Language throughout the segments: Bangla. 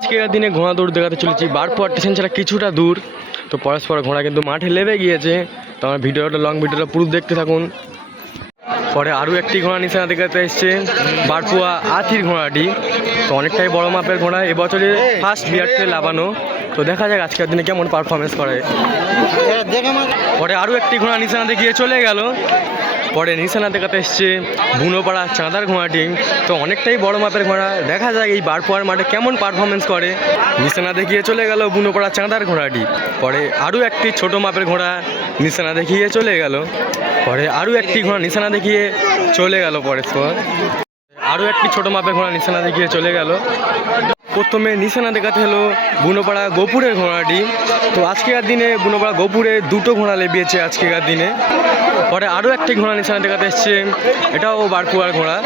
আজকের দিনে ঘোড়া দৌড় দেখাতে চলেছি বারপুর স্টেশন ছাড়া কিছুটা দূর। তো পরস্পর ঘোড়া কিন্তু মাঠে লেবে গিয়েছে। তো আমার ভিডিওটা লং ভিডিওটা পুরো দেখতে থাকুন। পরে আরও একটি ঘোড়া নিশানা দেখাতে এসছে বারপুয়া আথির ঘোড়াটি। তো অনেকটাই বড় মাপের ঘোড়া, এবছরে ফার্স্ট বিয়ারতে লাগানো। তো দেখা যাক আজকের দিনে কেমন পারফরমেন্স করে। পরে আরও একটি ঘোড়া নিশানা দেখিয়ে চলে গেল। পরে নিশানা দেখাতে এসছে বুনোপাড়া চাঁদার ঘোড়াটি। তো অনেকটাই বড় মাপের ঘোড়া, দেখা যায় এই বারপুয়ার মাঠে কেমন পারফরমেন্স করে। নিশানা দেখিয়ে চলে গেল বুনোপাড়া চাঁদার ঘোড়াটি। পরে আরও একটি ছোট মাপের ঘোড়া নিশানা দেখিয়ে চলে গেল। পরে আরও একটি ঘোড়া নিশানা দেখিয়ে চলে গেল। পরস্পর আরও একটি ছোট মাপের ঘোড়া নিশানা দেখিয়ে চলে গেল। প্রথমে নিশানা দেখাতে হলো বুনোপাড়া গোপুরের ঘোড়াটি। তো আজকের দিনে বুনোপাড়া গোপুরে দুটো ঘোড়া লেবিয়েছে আজকের দিনে। পরে আরও একটি ঘোড়া নিশানা দেখাতে এসছে, এটাও বারপুয়ার ঘোড়া।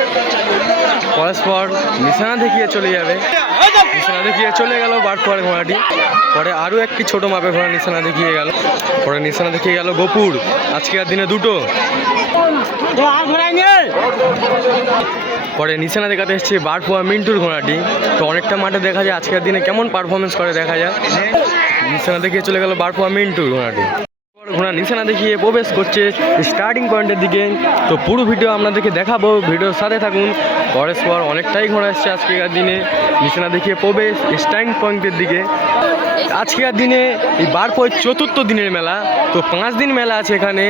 পরস্পর নিশানা দেখিয়ে চলে যাবে, নিশানা দেখিয়ে চলে গেল বারপুয়ার ঘোড়াটি। পরে আরও একটি ছোট মাপের ঘোড়া নিশানা দেখিয়ে গেল। পরে নিশানা দেখিয়ে গেল গোপুর, আজকের দিনে দুটো। পরে নিশানা দেখাতে এসছে বারপুয়া মিন্টুর ঘোড়াটি। তো অনেকটা মাঠে দেখা যায় আজকের দিনে কেমন পারফরমেন্স করে দেখা যায়। নিশানা দেখিয়ে চলে গেল বারপুয়া মিন্টুর ঘোড়াটি। ঘোড়া নিশানা দেখিয়ে প্রবেশ করছে স্টার্টিং পয়েন্টের দিকে। তো পুরো ভিডিও আপনাদেরকে দেখাবো, ভিডিওর সাথে থাকুন। পরস্পর অনেকটাই ঘোড়া এসছে আজকের দিনে নিশানা দেখিয়ে প্রবেশ স্টার্টিং পয়েন্টের দিকে। আজকের দিনে এই বারপুর চতুর্থ দিনের মেলা। তো 5 দিন মেলা আছে এখানে।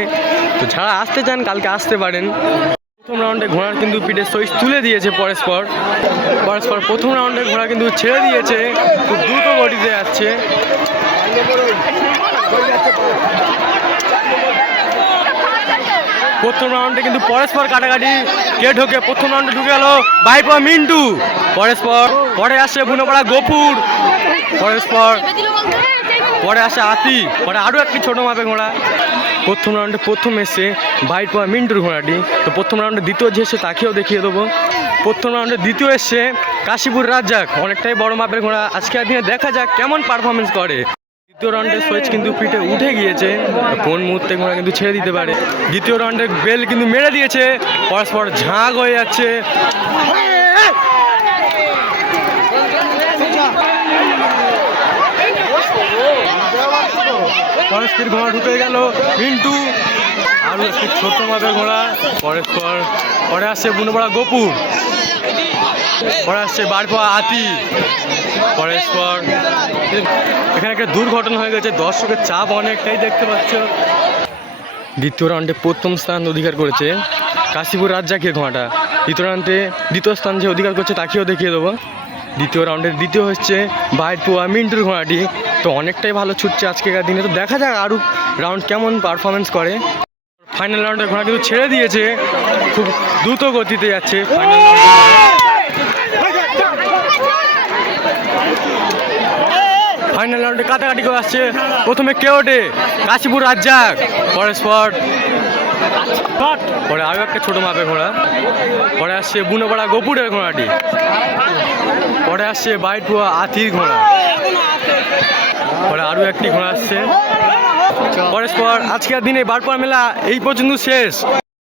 তো যারা আসতে চান কালকে আসতে পারেন। প্রথম রাউন্ডে ঘোড়ার কিন্তু পিঠে সইজ তুলে দিয়েছে পরস্পর। প্রথম রাউন্ডে ঘোড়া কিন্তু ছেড়ে দিয়েছে, খুব দ্রুত গতিতে যাচ্ছে। প্রথম রাউন্ডে কিন্তু পরস্পর কাটাকাটি, কে ঢোকে প্রথম রাউন্ডে ঢুকে গেল বাইপা মিন্টু। পরস্পর পরে আসছে বুনোপাড়া গোপুর। পরস্পর পরে আসে আতি। পরে আরও একটি ছোট মাপের ঘোড়া। প্রথম রাউন্ডে প্রথম এসছে বাইপা মিন্টুর ঘোড়াটি। তো প্রথম রাউন্ডে দ্বিতীয় যে এসছে তাকেও দেখিয়ে দেবো। প্রথম রাউন্ডে দ্বিতীয় এসছে কাশীপুর রাজ্জাক, অনেকটাই বড় মাপের ঘোড়া। আজকের দিনে দেখা যাক কেমন পারফরমেন্স করে। দ্বিতীয় রাউন্ডের সুইচ কিন্তু পিঠে উঠে গিয়েছে, কোন মুহূর্তে ঘোড়া কিন্তু ছেড়ে দিতে পারে। দ্বিতীয় রাউন্ডের বেল কিন্তু মেরে দিয়েছে, পরস্পর ঝাঁক হয়ে যাচ্ছে। পরস্পর ঘোড়া ঢুকে গেল মিন্টু, আরও একটি ছোট মাপের ঘোড়া। পরস্পর পরে আসছে বুনোপাড়া গোপুর। পরে আসছে বারপুয়া আতি। পরস্পর এখানে একটা দুর্ঘটনা হয়ে গেছে, দর্শকের চাপ অনেকটাই দেখতে পাচ্ছ। দ্বিতীয় রাউন্ডে প্রথম স্থান অধিকার করেছে কাশীপুর রাজ্জাকের ঘোড়াটা। দ্বিতীয় রাউন্ডে দ্বিতীয় স্থান যে অধিকার করছে তাকেও দেখিয়ে দেবো। দ্বিতীয় রাউন্ডের দ্বিতীয় হচ্ছে বাইপুয়া মিন্টুর ঘোড়াটি। তো অনেকটাই ভালো ছুটছে আজকের দিনে। তো দেখা যাক আরও রাউন্ড কেমন পারফরমেন্স করে। ফাইনাল রাউন্ডের ঘোড়া কিন্তু ছেড়ে দিয়েছে, খুব দ্রুত গতিতে যাচ্ছে ফাইনাল রাউন্ডে কাটাকাটি করে আসছে। প্রথমে কে ওঠে কাশীপুর রাজ্জাক। পরস্পর পরে আরও একটা ছোট মাপের ঘোড়া। পরে আসছে বুনোপাড়া গোপুরের ঘোড়াটি। পরে আসছে বাইপুয়া আথির ঘোড়া। পরে আরও একটি ঘোড়া আসছে। পরস্পর আজকের দিনে বারপুর মেলা এই পর্যন্ত শেষ।